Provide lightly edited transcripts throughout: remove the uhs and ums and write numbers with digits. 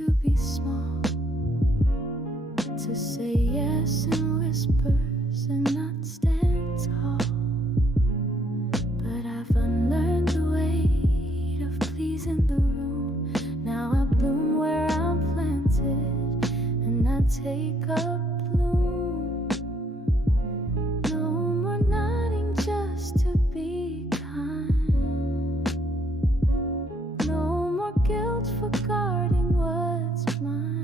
to be small, to say yes in whispers and not stand tall. But I've unlearned the weight of pleasing the room. Now I bloom where I'm planted, and I take up bloom. No more nodding just to be kind. No more guilt for guarding what's mine.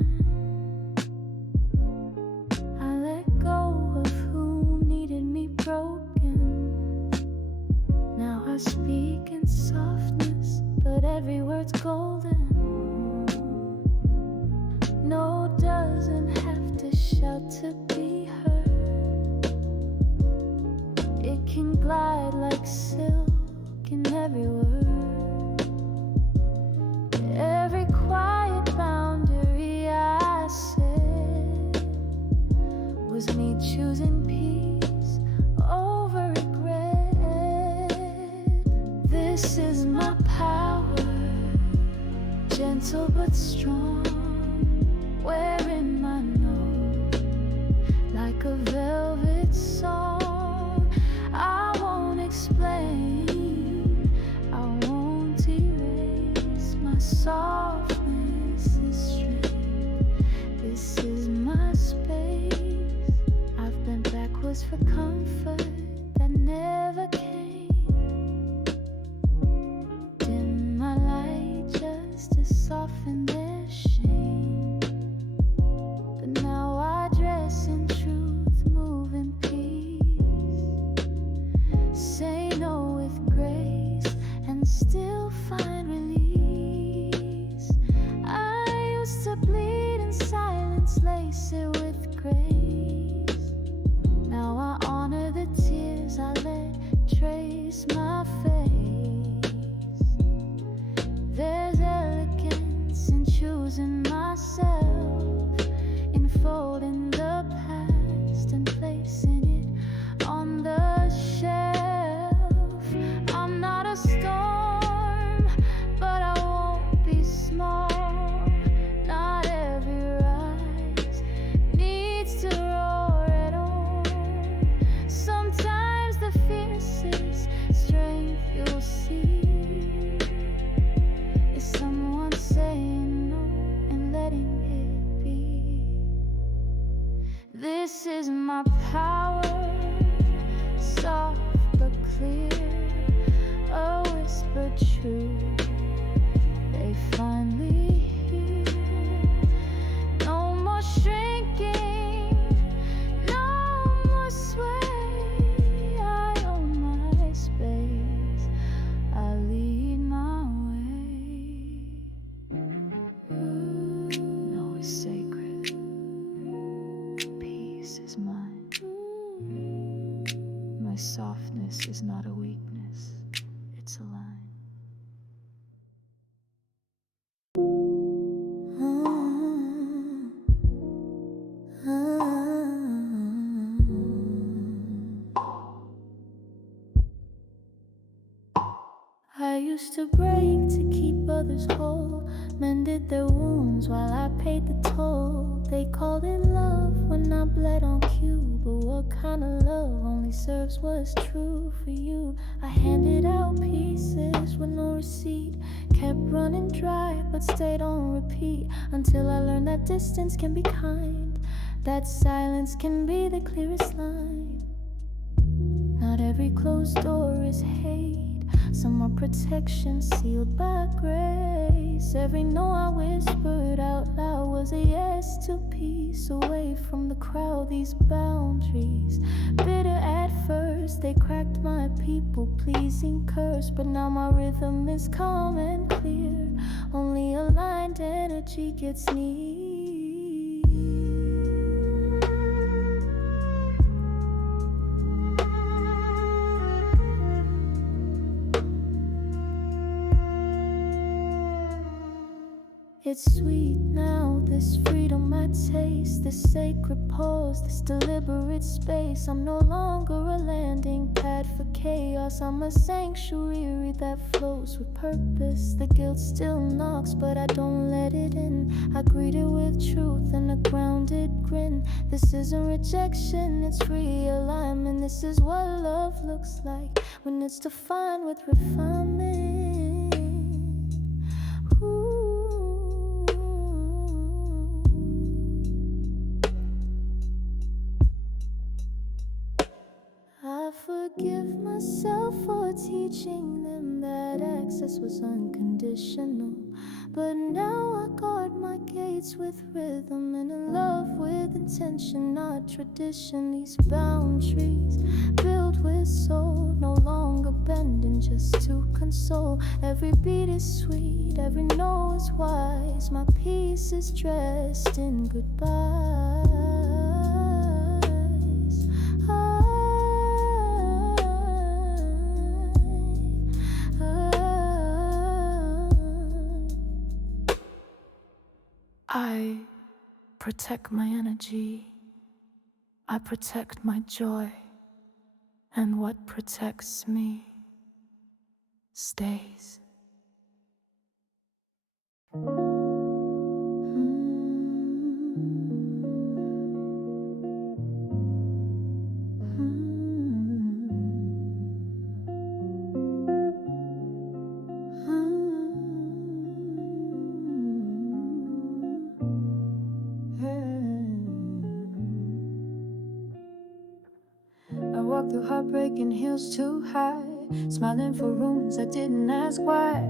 I let go of who needed me broken. Now I speak in softness, but every word's golden. No, doesn't have to shout to be heard. It can glide like silk in every word. Every quiet boundary I set was me choosing peace over regret. This is my power, gentle but strong, wearing my note like a velvet song. I won't explain, I won't erase. My softness is strength. This is my space. I've been backwards for comfort that never came. Dim my light just to soften their shame. But now I dress in truth, move in peace. Say no with grace and still find release. I used to bleed in silence, lace it with grace. Now I honor the tears I let trace my face. There's elegance in choosing myself, enfolding the past and placing it on the shelf. I'm not a storm, but I won't be small. Not every rise needs to roar at all. Sometimes the fiercest strength you'll see is someone saying no and letting it be. This is my power, soft but clear, a whispered truth they finally hear. No more shrinking, no more sway. I own my space, I lead my way. No is sacred, peace is mine. My softness is not a weakness, it's a line. I used to break to keep others whole, mended their wounds while I paid the toll. They called it love when I bled on cue, but what kind of love only serves what's true for you? I handed out pieces with no receipt, kept running dry but stayed on repeat, until I learned that distance can be kind, that silence can be the clearest line. Not every closed door is hate, some are protection sealed by grace. Every no I whispered out loud was a yes to peace. Away from the crowd, these boundaries, bitter at first, they cracked my people-pleasing curse. But now my rhythm is calm and clear, only aligned energy gets near. It's sweet now, this freedom I taste, this sacred pause, this deliberate space. I'm no longer a landing pad for chaos, I'm a sanctuary that flows with purpose. The guilt still knocks, but I don't let it in. I greet it with truth and a grounded grin. This isn't rejection, it's realignment. This is what love looks like when it's defined with refinement. Ooh. I forgive myself for teaching them that access was unconditional. But now I guard my gates with rhythm and in love with intention, not tradition. These boundaries built with soul, no longer bending just to console. Every beat is sweet, every no is wise. My peace is dressed in goodbyes. I protect my energy, I protect my joy, and what protects me stays. I walked through heartbreak in heels too high, smiling for rooms I didn't ask why.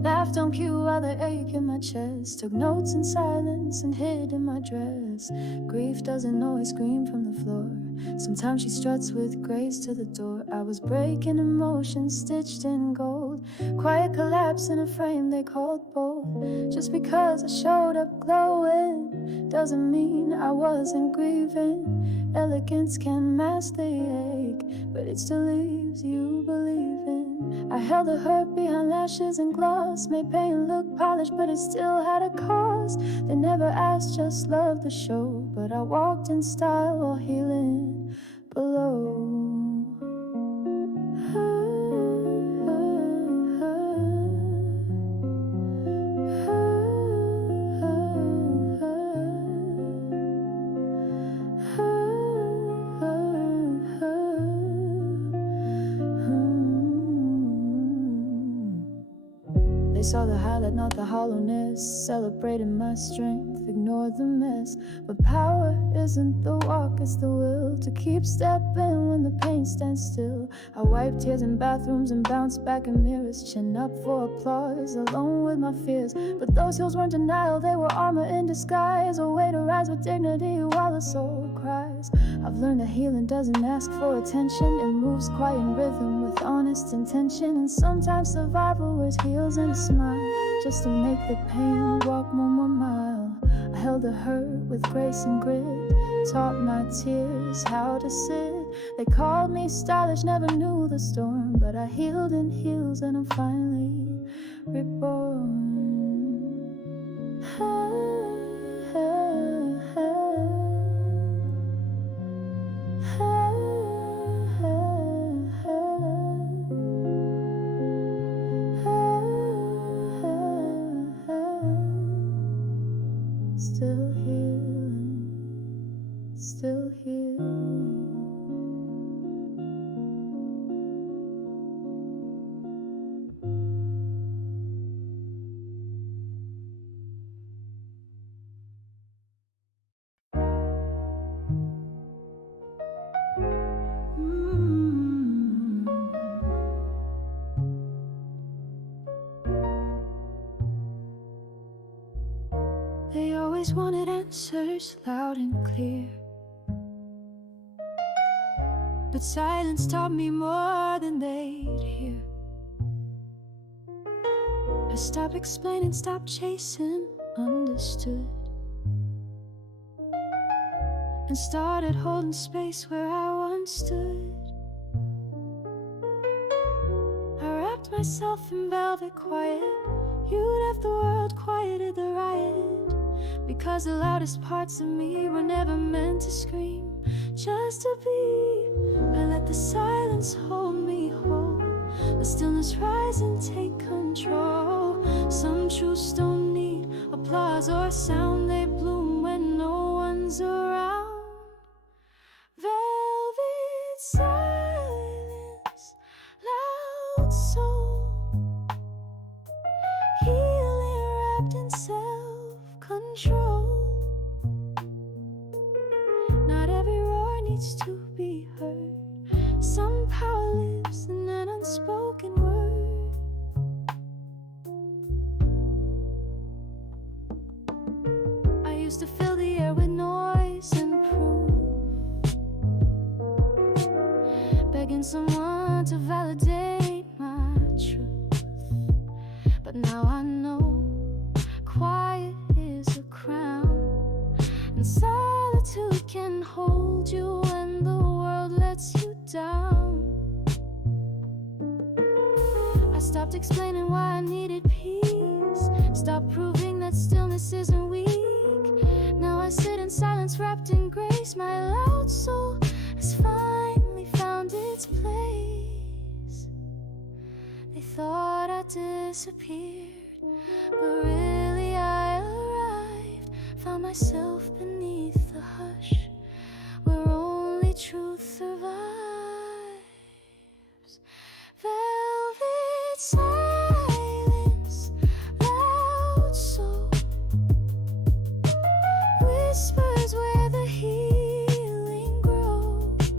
Laughed on cue while the ache in my chest, took notes in silence and hid in my dress. Grief doesn't always scream from the floor, sometimes she struts with grace to the door. I was breaking emotions stitched in gold, quiet collapse in a frame they called bold. Just because I showed up glowing doesn't mean I wasn't grieving. Elegance can mask the ache, but it still leaves you believing. I held the hurt behind lashes and gloss, made pain look polished, but it still had a cost. They never asked, just loved the show, but I walked in style while healing below. They saw the highlight, not the hollowness, celebrating my strength, ignore the mess. But power isn't the walk, it's the will to keep stepping when the pain stands still. I wiped tears in bathrooms and bounced back in mirrors, chin up for applause, alone with my fears. But those hills weren't denial, they were armor in disguise, a way to rise with dignity while the soul cries. I've learned that healing doesn't ask for attention, it moves quiet in rhythm with honest intention. And sometimes survival wears heels and a smile, just to make the pain walk one more mile. I held the hurt with grace and grit, taught my tears how to sit. They called me stylish, never knew the storm, but I healed in heels and I'm finally reborn. Still healing, still healing. They always wanted answers loud and clear, but silence taught me more than they'd hear. I stopped explaining, stopped chasing, understood, and started holding space where I once stood. I wrapped myself in velvet quiet, you left the world, quieted the riot. Because the loudest parts of me were never meant to scream, just to be. I let the silence hold me whole, the stillness rise and take control. Some truths don't need applause or sound, comes around. Velvet silence, loud soul, healing wrapped in self-control. Not every roar needs to be heard. Some power lives in an unspoken word. I used to fill the air with noise and proof, begging someone to validate my truth. But now I know quiet is a crown, and solitude can hold you when the world lets you down. I stopped explaining why I needed peace, stopped proving that stillness isn't weak. Now I sit in silence wrapped in grace. My loud soul has finally found its place. They thought I disappeared, but really I arrived. Found myself beneath the hush, where only truth survives. Velvet silence, loud soul, whispers where the healing grows.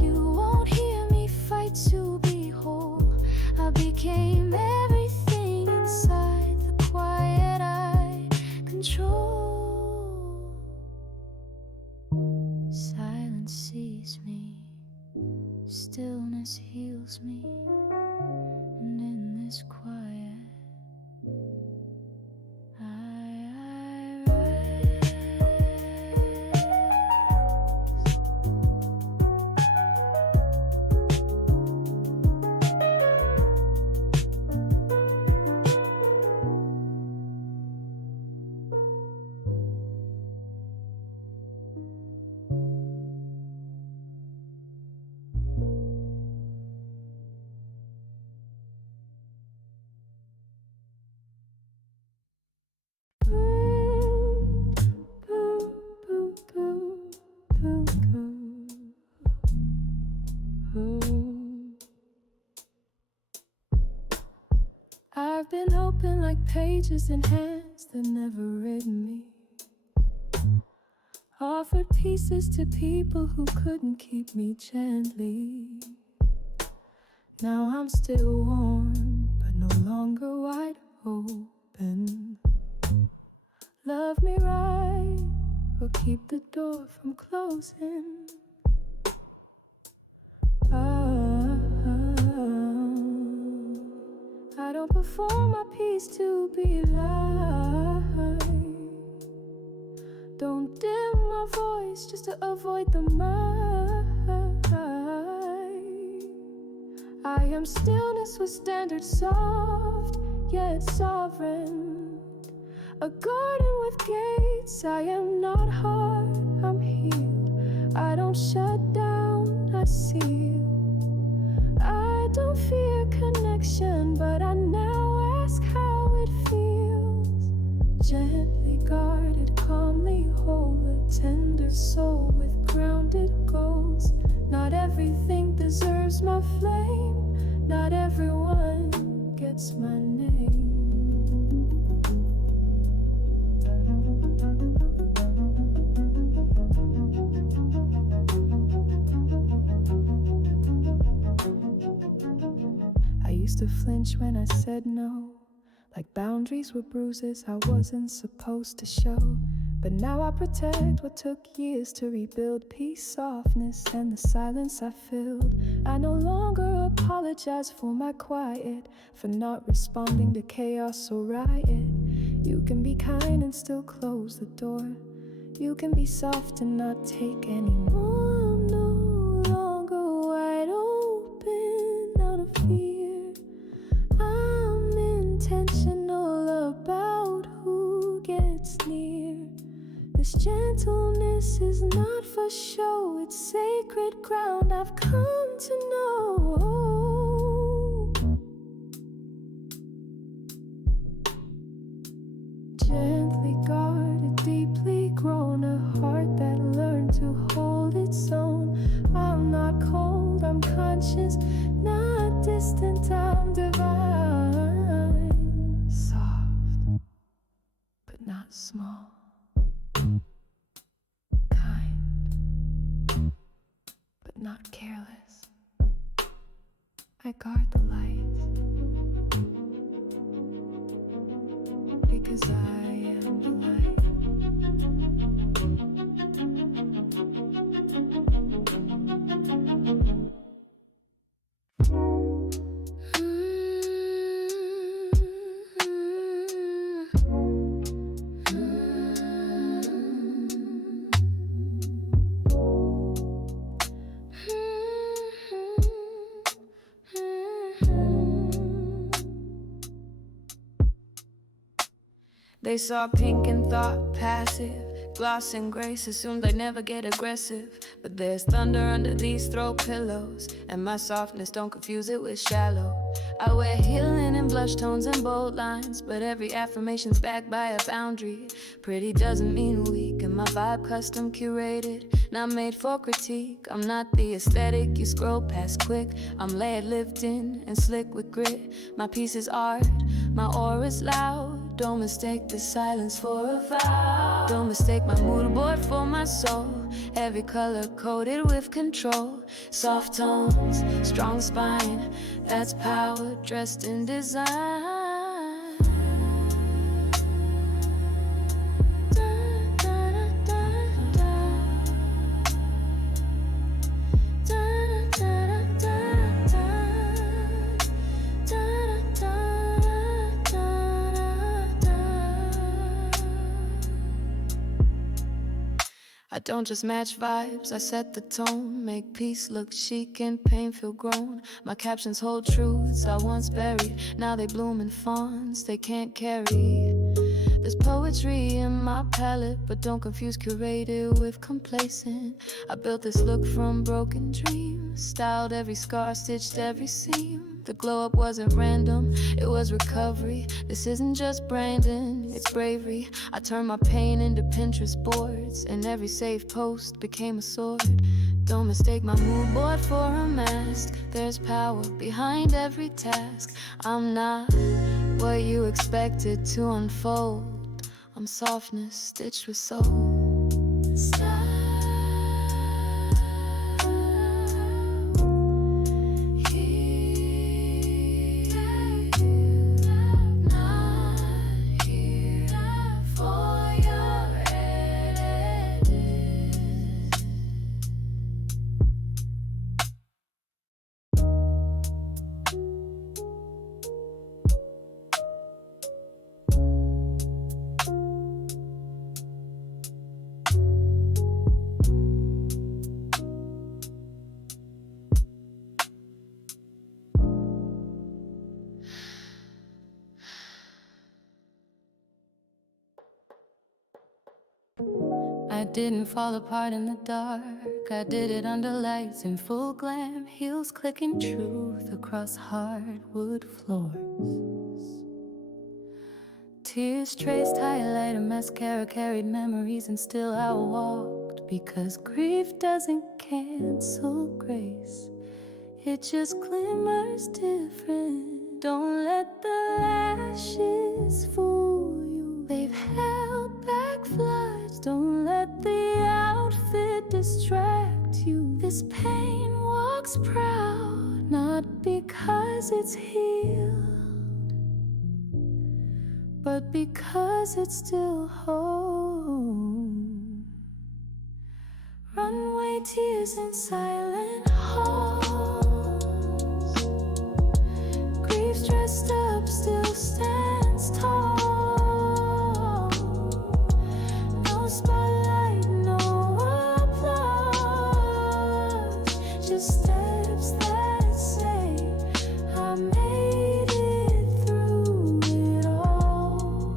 You won't hear me fight to be whole. I became everything inside the quiet I control. Silence sees me, stillness heals me, and in this quiet I rise. I've been open like pages in hands that never read me. Offered pieces to people who couldn't keep me gently. Now I'm still warm, but no longer wide open. Love me right, or keep the door from closing. I don't perform my piece to be liked. Don't dim my voice just to avoid the mic. I am stillness with standards soft, yet sovereign. A garden with gates. I am not hard, I'm healed. I don't shut down, I seal. I don't fear connection, but I now ask how it feels. Gently guarded, calmly whole, a tender soul with grounded goals. Not everything deserves my flame, not everyone gets my name. I used to flinch when I said no, like boundaries were bruises I wasn't supposed to show. But now I protect what took years to rebuild. Peace, softness, and the silence I filled. I no longer apologize for my quiet, for not responding to chaos or riot. You can be kind and still close the door. You can be soft and not take any more. I'm no longer wide open out of fear. I'm intentional about who gets near. This gentleness is not for show, it's sacred ground I've come to know. Gently guarded, deeply grown a heart that learned to hold its own. I'm not cold, I'm conscious, not distant, I'm divine. Soft, but not small. Kind, but not careless. I guard the light, because I am the light. They saw pink and thought passive, gloss and grace, assumed I'd never get aggressive. But there's thunder under these throw pillows, and my softness, don't confuse it with shallow. I wear healing in blush tones and bold lines, but every affirmation's backed by a boundary. Pretty doesn't mean weak, and my vibe custom curated, not made for critique. I'm not the aesthetic you scroll past quick. I'm layered, lived in, and slick with grit. My piece is art, my aura's loud. Don't mistake the silence for a vow. Don't mistake my mood board for my soul. Every color coated with control. Soft tones, strong spine, that's power dressed in design. I don't just match vibes, I set the tone. Make peace look chic and pain feel grown. My captions hold truths I once buried. Now they bloom in fawns they can't carry. There's poetry in my palette, but don't confuse curated with complacent. I built this look from broken dreams, styled every scar, stitched every seam. The glow up wasn't random, it was recovery. This isn't just Brandon, it's bravery. I turned my pain into Pinterest boards, and every safe post became a sword. Don't mistake my mood board for a mask. There's power behind every task. I'm not what you expected to unfold. I'm softness stitched with soul. Stop. I didn't fall apart in the dark. I did it under lights in full glam. Heels clicking truth across hardwood floors. Tears traced highlight and mascara carried memories, and still I walked. Because grief doesn't cancel grace, it just glimmers different. Don't let the lashes fool you, they've held back floods. Don't let the outfit distract you. This pain walks proud, not because it's healed, but because it's still home. Runway tears in silent halls. Grief dressed up still stands tall. No spotlight, no applause, just steps that say I made it through it all.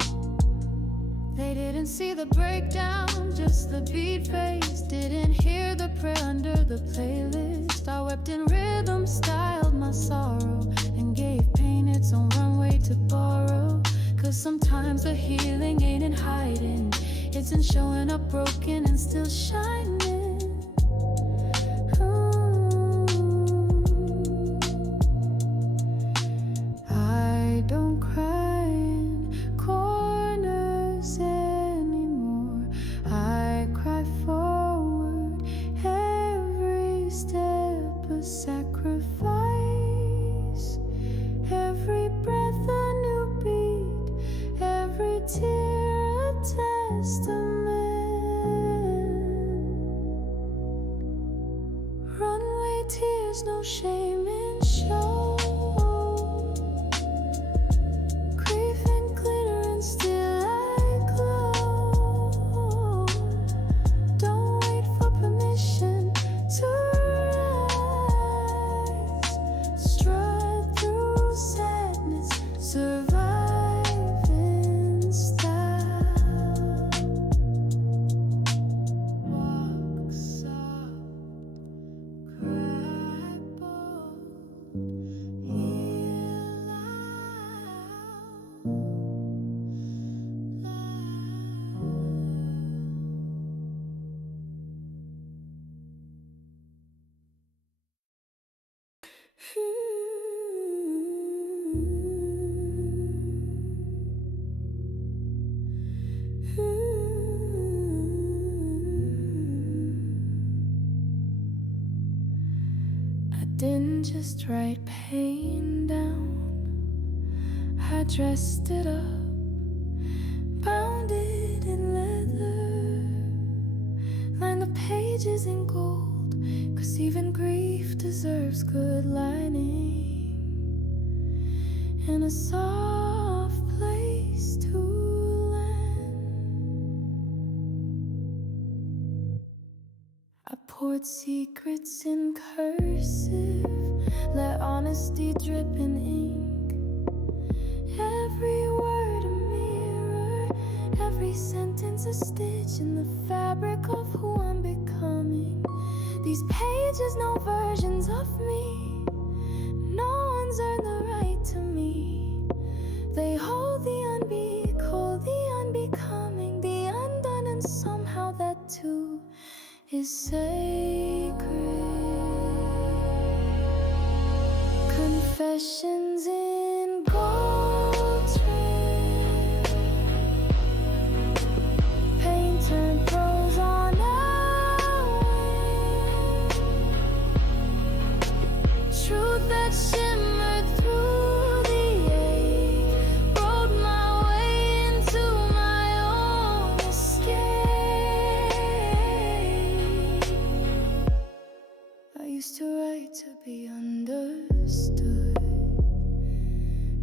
They didn't see the breakdown, just the beat phase. Didn't hear the prayer under the playlist. I wept in rhythm, styled my sorrow, and gave pain its own runway to borrow. Cause sometimes the healing ain't in hiding, Isn't showing up broken and still shining. I don't cry in corners anymore. I cry forward, every step a sacrifice, every breath a new beat, every tear a testament. Runway tears, no shame in show. Grief and glitter and still I glow. Don't wait for permission to rise. Strut through sadness, survive in style. Walk soft, cry bold, heal loud. I didn't just write pain down, I dressed it up, bound it in leather, lined the pages in gold, 'cause even grief deserves good lining, and a soft place to land. I poured secrets in cursive, let honesty drip in ink. Every word a mirror, every sentence a stitch in the fabric of who I'm becoming. These pages, no versions of me, no one's earned the right to me. They hold the unbeak, hold the unbecoming, the undone, and somehow that too is sacred. Confessions in gold trim, paint turned prose on a wing, truth that shimmered through the ache, rode my way into my own escape. I used to write to be understood,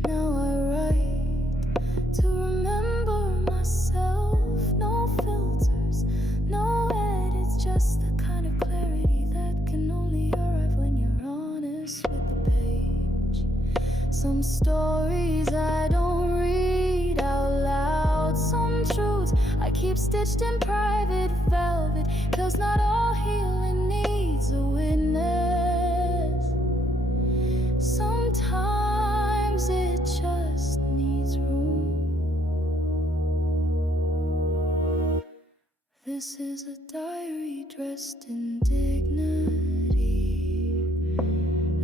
now I write to remember myself. No filters, no edits, just the kind of clarity that can only arrive when you're honest with the page. Some stories I don't read out loud, some truths I keep stitched in private velvet, 'cause not all healing needs a witness. Sometimes it just needs room. This is a diary dressed in dignity,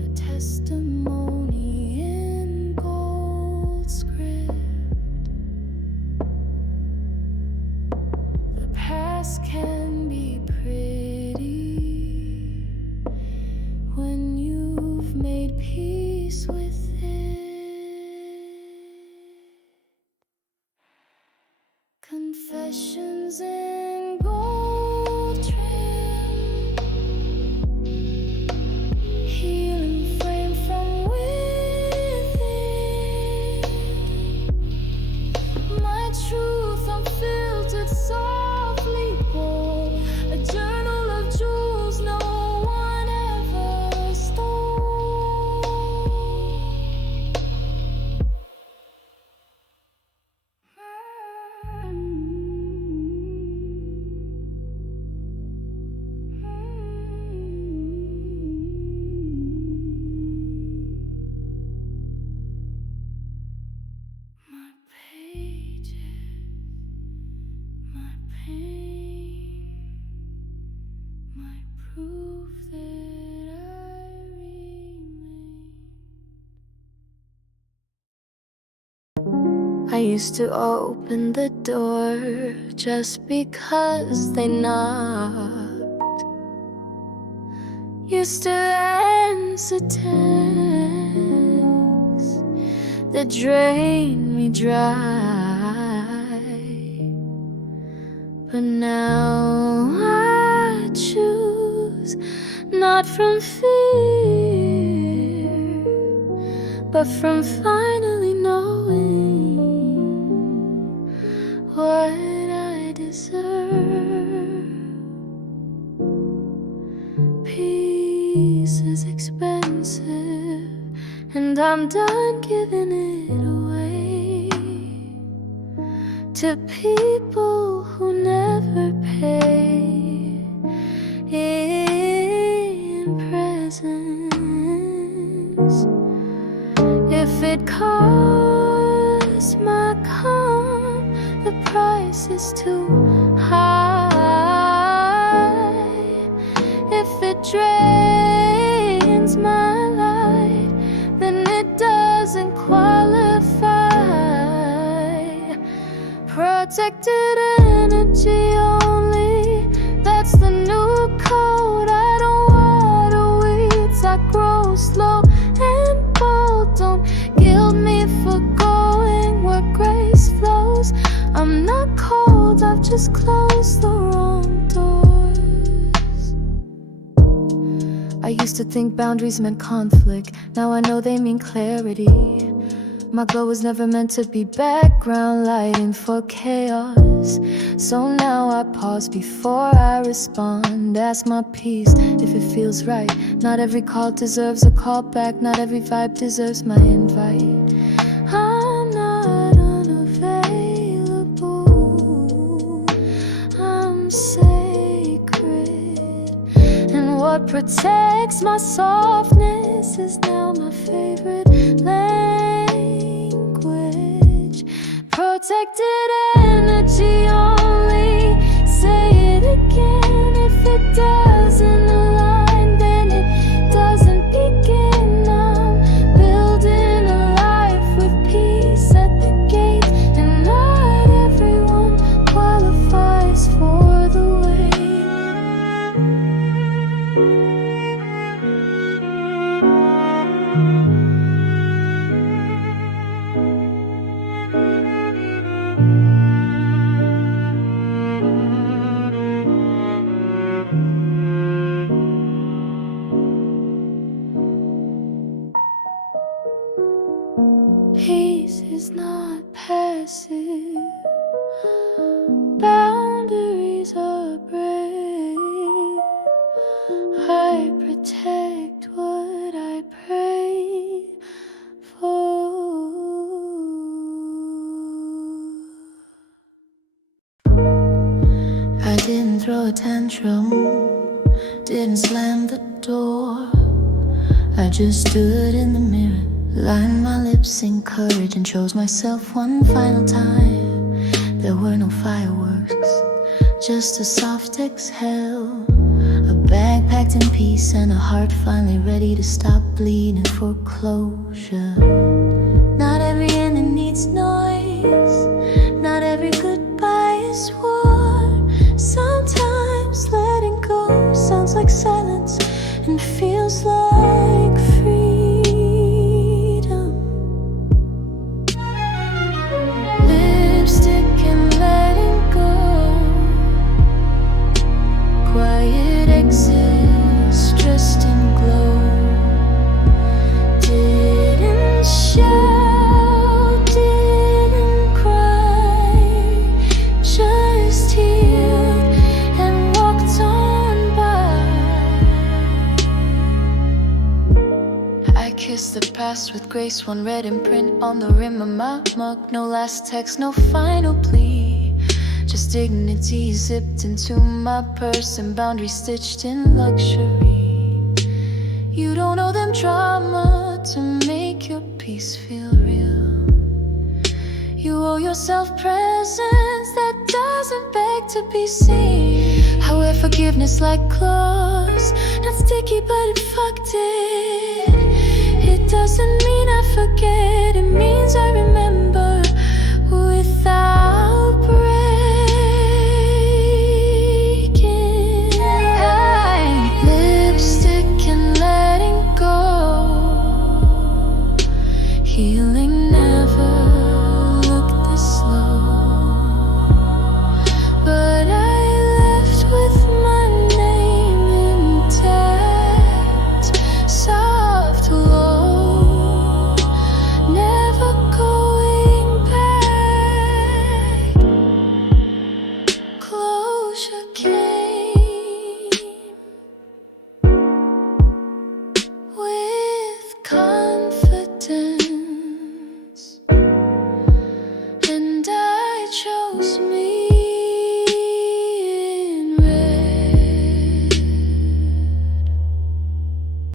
a testimony in gold script. The past can be pretty when you've made peace with it. Confessions in gold trim, healing flame from within. My truth unfiltered, softly bold, a journal of jewels no one ever stole. pain might prove that I remain. I used to open the door just because they knocked. Used to answer texts that drained me dry. But now I choose not from fear, but from finally knowing what I deserve. Peace is expensive, and I'm done giving it away to people who never pay in presents. If it costs my calm, the price is too high. If it drains my light, then it doesn't qualify. Protected energy only, that's the new code. I don't water weeds, I grow slow and bold. Don't guilt me for going where grace flows. I'm not cold, I've just closed the wrong doors. I used to think boundaries meant conflict, now I know they mean clarity. My glow was never meant to be background lighting for chaos. So now I pause before I respond. Ask my peace if it feels right. Not every call deserves a call back. Not every vibe deserves my invite. I'm not unavailable, I'm sacred. And what protects my softness is now my favorite language. Protected energy only. Say it again. If it doesn't align, then it doesn't begin. I'm building a life with peace at the gate, and not everyone qualifies for the wait. Peace is not passive, boundaries are brave. I protect what I pray for. I didn't throw a tantrum, didn't slam the door. I just stood in the mirror, lined my lips in courage, and chose myself one final time. There were no fireworks, just a soft exhale. A bag packed in peace and a heart finally ready to stop bleeding for closure. Not every ending needs noise, not every goodbye is war. Sometimes letting go sounds like silence and feels like freedom. Lipstick and letting go, quiet exits dressed in glow. Didn't shout, didn't cry, just healed and walked on by. I kissed the past with grace, one red imprint on the rim of my mug. No last text, no final plea, just dignity zipped into my purse and boundaries stitched in luxury. You don't owe them drama to make your peace feel real. You owe yourself presence that doesn't beg to be be seen. I wear forgiveness like clothes, not sticky but infected. It doesn't mean I forget, it means I remember without breaking. Lipstick and letting go, healing never looked this slow. But I left with my name intact, soft glow, never going back. Closure came with